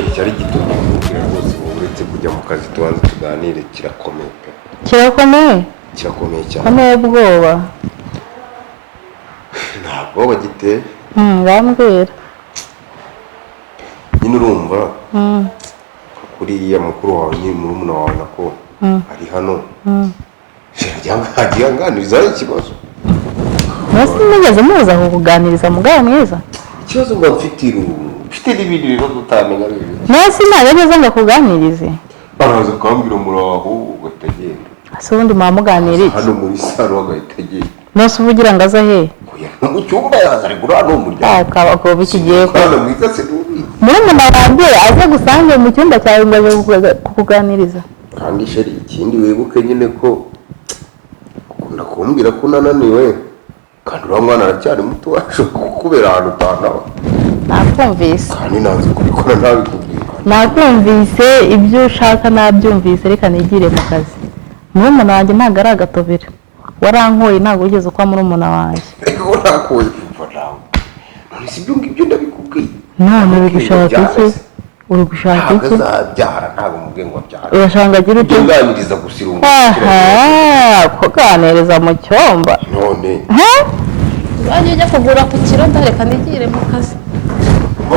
igiceri cyari gito cy'umupira rwose uretse kujya mu kazi tubanze tuganire kirakomeye pe. Kirakomeye cyane. Komeye bwoba. Nta bwoba giteye. Bambwira. Nyine urumva. Kuriya mukuru wawe ni murumuna wawe nako ari hano. Hagiye anganiriza ikibazo. Nasi nigeze muza kukuganiriza mugabo mwiza. Ikibazo ngo mfite n'ibindi bibazo utamenya rero. Nasi nageze ngo kuganirize. Baraza kwambira muraho ugatagenda. Ase ubundi muganira iki? Hano muri saro agahitagenda. Nasi uvugira ngo aza he? Mu cyumba yazari gura no muryango. Akaba bikigiye ko. Hano mwiza se n'ubi. Murumuna wanjye aze gusange mu cyumba cyawe ngo aje kukuganiriza. Kandi sheri ikindi wibuke nyine ko ukunda kumbwira ko nananiwe. Kandi uriya mwana aracyari muto waje kubera ahantu utanawe. Nakumvise. Kandi nanze kubikora ntabikubwira. Nakumvise ibyo ushaka nabyumvise reka nigire mu kazi. Murumuna wanjye ntago ari agatobera. Warankoye ntago ugeze kwa murumuna wanjye. Warankoye kuva nawe. None si ibyo ngibyo ndabikubwiye. None bigushaka iki? Uri gushaka iki? Ntago ntago mubwiye ngo byara. Urashanga agira ute? Nganiriza gusirunga. Kuganiriza mu cyomba. None. Wajya ujya kugura ku kiro ndareka nigire mu kazi. Ngo